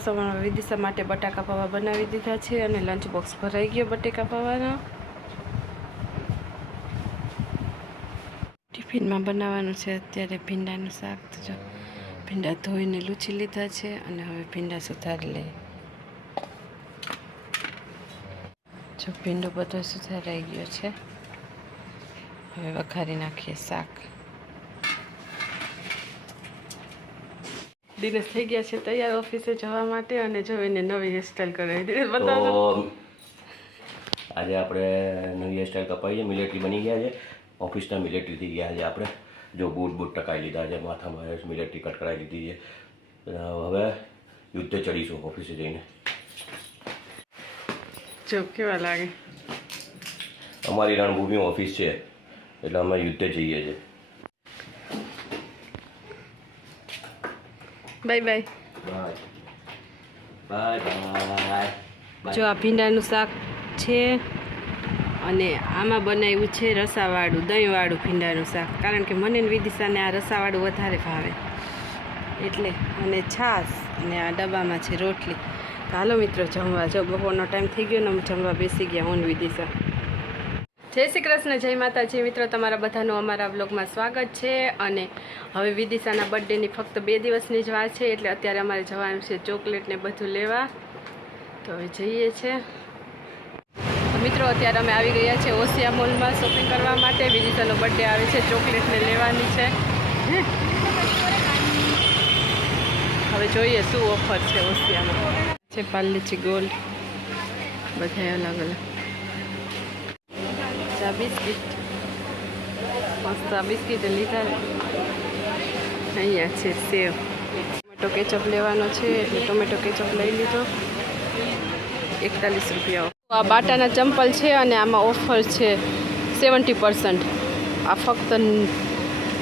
સવારમાં વિદિશા માટે બટાકા પૌવા બનાવી દીધા છે અને લંચ બોક્સ ભરાઈ ગયો બટેકા પૌવાનો. ટિફિનમાં બનાવવાનું છે અત્યારે ભીંડાનું શાક. તો જો ભીંડા ધોઈને લૂછી લીધા છે અને હવે ભીંડા સુધારી લે. જો ભીંડો બધો સુધારાઈ ગયો છે. હવે વઘારી નાખીએ શાક. દિનેશ થઈ ગયા છે તૈયાર ઓફિસે જવા માટે અને જો એને નવી હેરસ્ટાઈલ કરાવી. દિનેશ બતાવો. આજે આપણે નવી હેરસ્ટાઈલ કપાઈ છે, મિલિટરી બની ગયા છે, ઓફિસના મિલિટરી થઈ ગયા છે આપણે. જો બૂટ ટકાઈ લીધા છે, માથામાં મિલિટરી કટ કરાવી લીધી છે. હવે યુદ્ધ ચડીશું ઓફિસે જઈને. જો કેવા લાગે. અમારી રણભૂમિ ઓફિસ છે એટલે અમે યુદ્ધે જઈએ છીએ. Bye bye. Bye bye. જો આ ભીંડાનું શાક છે અને આમાં બનાવ્યું છે રસાવાળું દહીંવાળું ભીંડાનું શાક. કારણ કે મને વિદિશાને આ રસાવાળું વધારે ભાવે એટલે. અને છાશ અને આ ડબ્બામાં છે રોટલી. હાલો મિત્રો જમવા. જો બપોરનો ટાઈમ થઈ ગયો ને અમે જમવા બેસી ગયા હું વિદિશા. જય શ્રી કૃષ્ણ, જય માતાજી. મિત્રો તમારા બધાનું અમારા વ્લોગમાં સ્વાગત છે. અને હવે વિદિશાના બર્થડેની ફક્ત 2 દિવસની જ વાર છે એટલે અત્યારે અમારે જવાનું છે ચોકલેટ ને બધું લેવા. તો હવે જઈએ છે. મિત્રો અત્યારે અમે આવી ગયા છે ઓસિયા મોલમાં શોપિંગ કરવા માટે. વિદિશાનો બર્થડે આવે છે, ચોકલેટને લેવાની છે. હવે જોઈએ શું ઓફર છે ઓસિયામાં. છે પાર્લેજી ગોલ્ડ બધા અલગ અલગ. ચા બિસ્કિટ મસ્ત બિસ્કિટ લીધા. અહીંયા છે સેવ. ટોમેટો કેચઅપ લેવાનો છે એટલે ટોમેટો કેચઅપ લઈ લીધો. 41 રૂપિયા. આ બાટાના ચંપલ છે અને આમાં ઓફર છે 70%. આ ફક્ત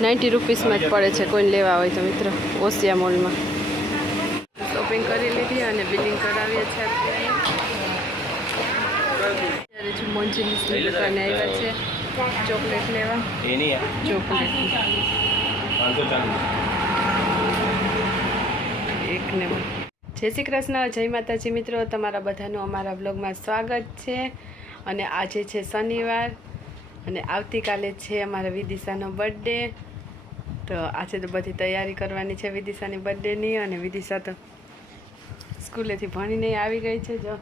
90 રૂપીસમાં જ પડે છે કોઈને લેવા હોય તો મિત્રો ઓસિયા મોલમાં. શોપિંગ કરી લીધી અને બિલિંગ કરાવીએ છીએ અત્યારે. જો મોન્જીની દુકાને આવ્યા છે ચોકલેટ લેવા. ચોકલેટ 1 ને 1. જય શ્રી કૃષ્ણ, જય માતાજી. મિત્રો તમારા બધાનું અમારા બ્લોગમાં સ્વાગત છે. અને આજે છે શનિવાર અને આવતીકાલે છે અમારા વિદિશાનો બર્થડે. તો આજે તો બધી તૈયારી કરવાની છે વિદિશાની બર્થડેની. અને વિદિશા તો સ્કૂલેથી ભણીને આવી ગઈ છે. જો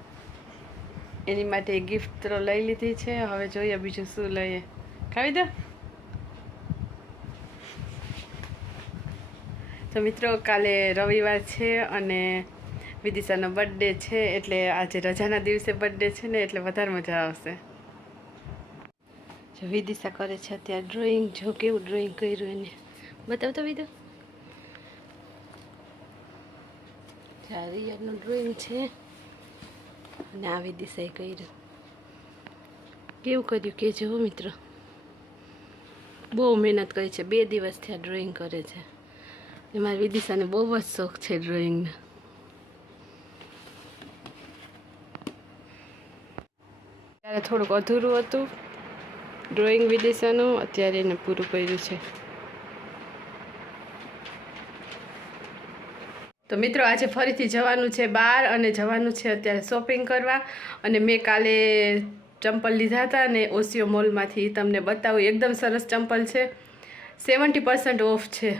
એની માટે એક ગિફ્ટ તો લઈ લીધી છે. હવે જોઈએ બીજું શું લઈએ. ખાવી દો. તો મિત્રો કાલે રવિવાર છે અને વિદિશાનો બર્થડે છે એટલે આજે રજાના દિવસે બર્થડે છે ને એટલે વધારે મજા આવશે. જો વિદિશા કરે છે અત્યારે ડ્રોઈંગ. જો કેવું ડ્રોઈંગ કર્યું એને બતાવ તો વિદો. રિયલનું ડ્રોઈંગ છે અને આ વિદિશાએ કર્યું. કેવું કર્યું કે જો મિત્રો બહુ મહેનત કરી છે. 2 દિવસથી આ ડ્રોઈંગ કરે છે. મારી વિદિશાને બહુ જ શોખ છે ડ્રોઈંગનો. ત્યારે થોડુંક અધૂરું હતું ડ્રોઈંગ વિદિશાનું, અત્યારે એને પૂરું કર્યું છે. તો મિત્રો આજે ફરીથી જવાનું છે બહાર અને જવાનું છે અત્યારે શોપિંગ કરવા. અને મેં કાલે ચંપલ લીધા હતા ને ઓસિયો મોલમાંથી, તમને બતાવું. એકદમ સરસ ચંપલ છે, 70% ઓફ છે.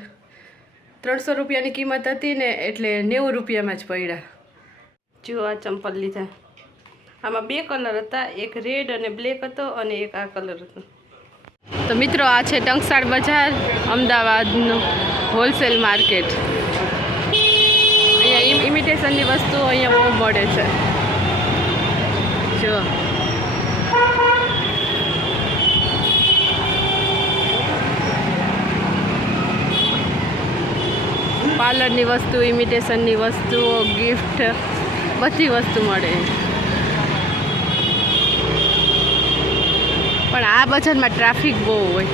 300 રૂપિયાની કિંમત હતી ને એટલે 90 રૂપિયામાં જ પડ્યા. જો આ ચંપલ લીધા. આમાં 2 કલર હતા, એક રેડ અને બ્લેક હતો અને એક આ કલર હતો. તો મિત્રો આ છે ટંકસાળ બજાર, અમદાવાદનું હોલસેલ માર્કેટ. અહીંયા ઇમિટેશનની વસ્તુઓ અહીંયા બહુ મળે છે. જો પાર્લરની વસ્તુ, ઇમિટેશનની વસ્તુઓ, ગિફ્ટ, બધી વસ્તુ મળે. પણ આ બજારમાં ટ્રાફિક બહુ હોય.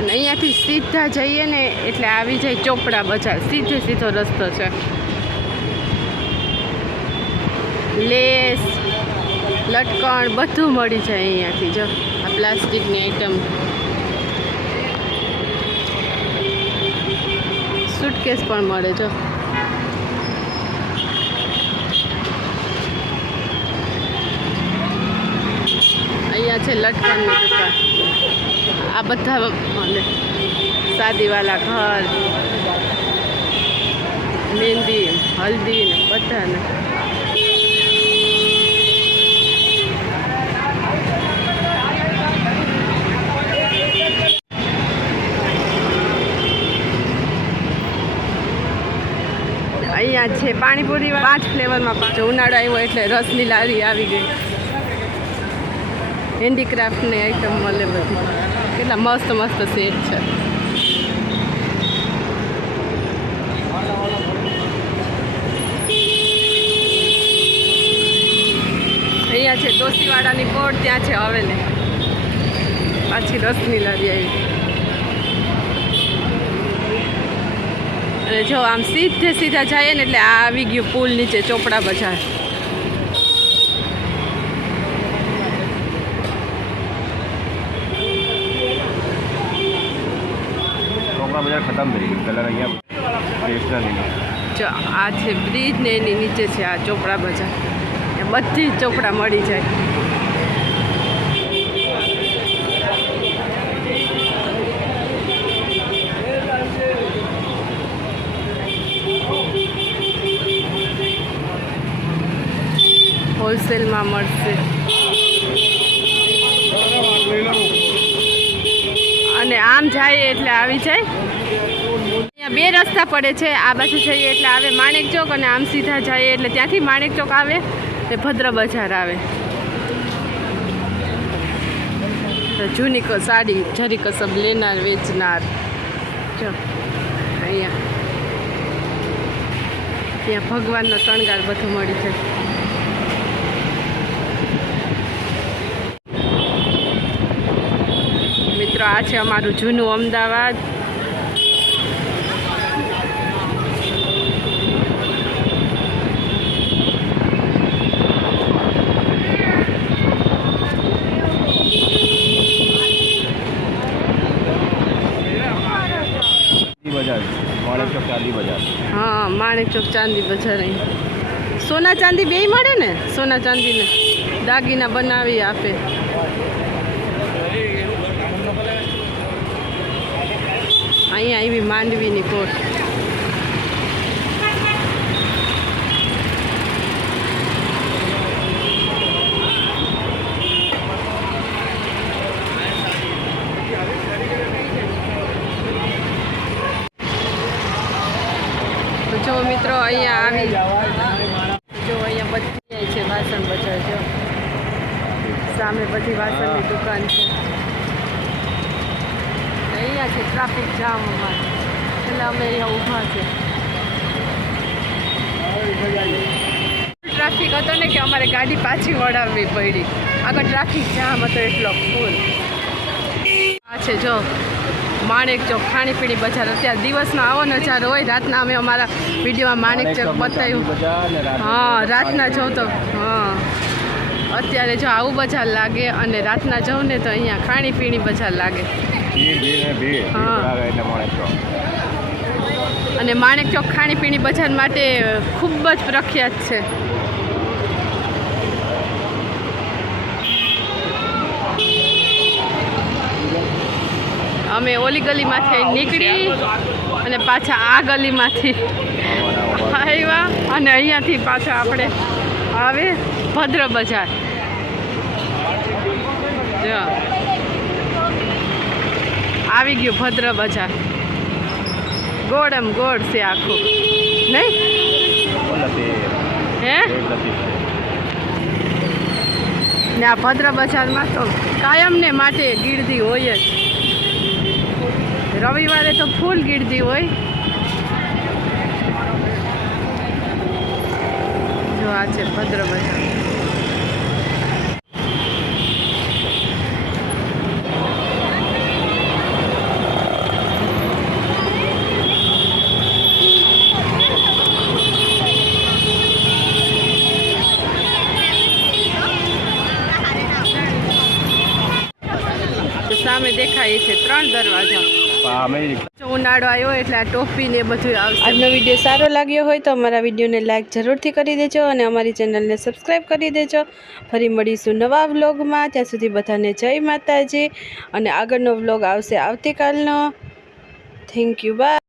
અને અહીંયાથી સીધા જઈએ ને એટલે આવી જાય ચોપડા બજાર. સીધો રસ્તો છે. લેસ, લટકણ બધું મળી જાય અહીંયાથી. જો આ પ્લાસ્ટિકની આઈટમ, સૂટકેસ પણ મળે. જો અહીંયા છે લટકણની દુકાન. આ બધા મને શાદીવાલા ઘર, મહેંદી, હલ્દી ને બધાને. અહીંયા છે પાણીપુરી 5 ફ્લેવરમાં. ઉનાળો આવ્યો એટલે રસની લારી આવી ગઈ. હેન્ડીક્રાફ્ટની આઈટમ મળે બધી. કેટલા મસ્ત મસ્ત સેટ છે. અહીંયા છે ડોસીવાડાની બોર્ડ, ત્યાં છે હવેલી. પાછી રસની લારી આવી. અને જો આમ સીધા જઈએ ને એટલે આ આવી ગયું પુલ નીચે ચોપડા બજાર. ચોપડા બજાર ખતમ થઈ ગયું. કલર અહીંયા જો આ છે બ્રિજ ને એની નીચે છે આ ચોપડા બજાર. બધી જ ચોપડા મળી જાય. હોલસેલમાં મળશે. અને આમ જાય એટલે આવી જાય. અહીંયા 2 રસ્તા પડે છે. આ બાજુ જઈએ એટલે આવે માણેક ચોક, અને આમ સીધા જઈએ એટલે ત્યાંથી માણેક ચોક આવે તે ભદ્ર બજાર આવે. તો જૂની સાડી જરી કસબ લેનાર વેચનાર. જો અહીંયા ત્યાં ભગવાનનો શણગાર બધું મળી જાય. મિત્રો આ છે અમારું જૂનું અમદાવાદ. હા, માણેક ચોક ચાંદી બજાર. અહીં સોના ચાંદી બેય મળે ને. સોના ચાંદીને દાગીના બનાવી આપે. અહીંયા આવી માંડવીની કોટ. જો મિત્રો અહીંયા આવી જો અહીંયા બધી છે વાસણ બજાર. જો સામે બધી વાસણની દુકાન છે. અહીંયા છે ટ્રાફિક જામ અમારે, એટલે અમે અહીંયા ઊભા છે. ટ્રાફિક હતો ને કે અમારે ગાડી પાછી વળાવવી પડી. આગળ ટ્રાફિક જામ હતો એટલો ફૂલ. આ છે જો માણેક ચોક ખાણીપીણી બજાર. અત્યારે દિવસનો આવો નજારો હોય. રાતના અમે અમારા વિડીયોમાં માણેક ચોક બતાવ્યું. હા, રાતના જાઉં તો હા અત્યારે જો આવું બજાર લાગે, અને રાતના જાઉં ને તો અહીંયા ખાણીપીણી બજાર લાગે. હા, અને માણેક ચોક ખાણીપીણી બજાર માટે ખૂબ જ પ્રખ્યાત છે. અમે ઓલી ગલીમાંથી નીકળી અને પાછા આ ગલીમાંથી આવ્યા, અને અહીંયાથી પાછા આપણે આવે ભદ્ર બજાર. જો આવી ગયું ભદ્ર બજાર. ગોળમ ગોળ છે આખું, નહીં હે? ને આ ભદ્ર બજારમાં તો કાયમને માટે ગીરદી હોય જ. રવિવારે તો ફૂલ ગીરદી હોય. જો આ છે ભદ્ર બજાર. સામે દેખાય છે 3 દરવાજા. ઉનાળો આવ્યો એટલે આ ટોપી ને બધું આવશે. આજનો વિડીયો સારો લાગ્યો હોય તો અમારા વિડીયોને લાઈક જરૂરથી કરી દેજો અને અમારી ચેનલને સબસ્ક્રાઈબ કરી દેજો. ફરી મળીશું નવા વ્લોગમાં. ત્યાં સુધી બધાને જય માતાજી અને આગળનો વ્લોગ આવશે આવતીકાલનો. Thank you. બાય.